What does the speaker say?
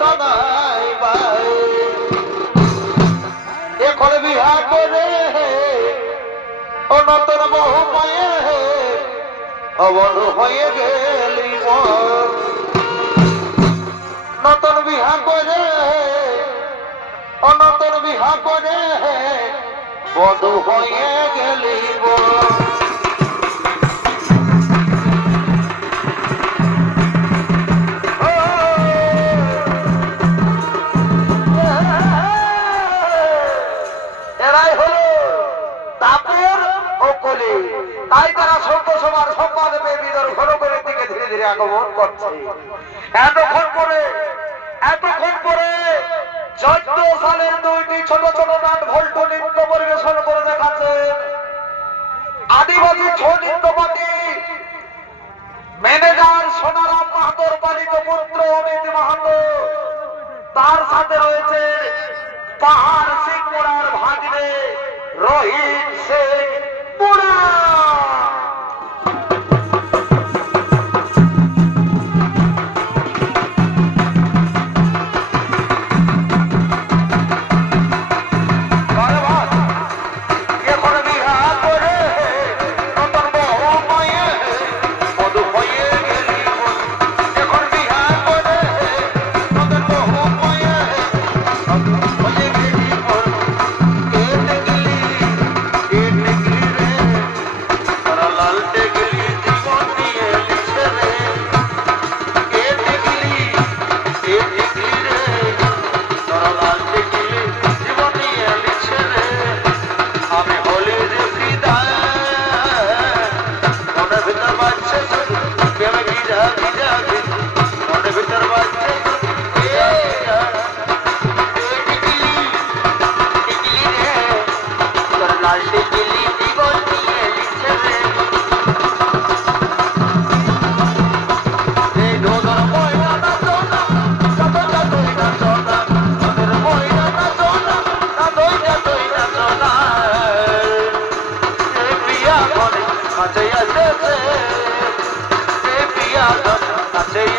Tonai by এখন বিহা করে ও নতুন বহু মায়ে অবন হয়ে গেলি মন নতুন বিহা করে ও নতুন বিহা করে বধু হয়ে গেলি মন তাই তারা সত্য সবার সম্মান পেয়ে বিদর ঘনগরের দিকে ধীরে ধীরে আগমন করছে এতক্ষণ পরে 14 সালের দুইটি ছোট ছোট নাট ভল্টু নৃত্য পরিবেশন করে দেখাচ্ছে আদিবাসী ছৌ নৃত্যপাতি ম্যানেজার সোনারাম মাহাতোর পালিত পুত্র অমিত মাহাতো তার সাথে রয়েছে পাহাড় সিং মোড়ার ভাগ্নে রোহিত সিং মোড়া Say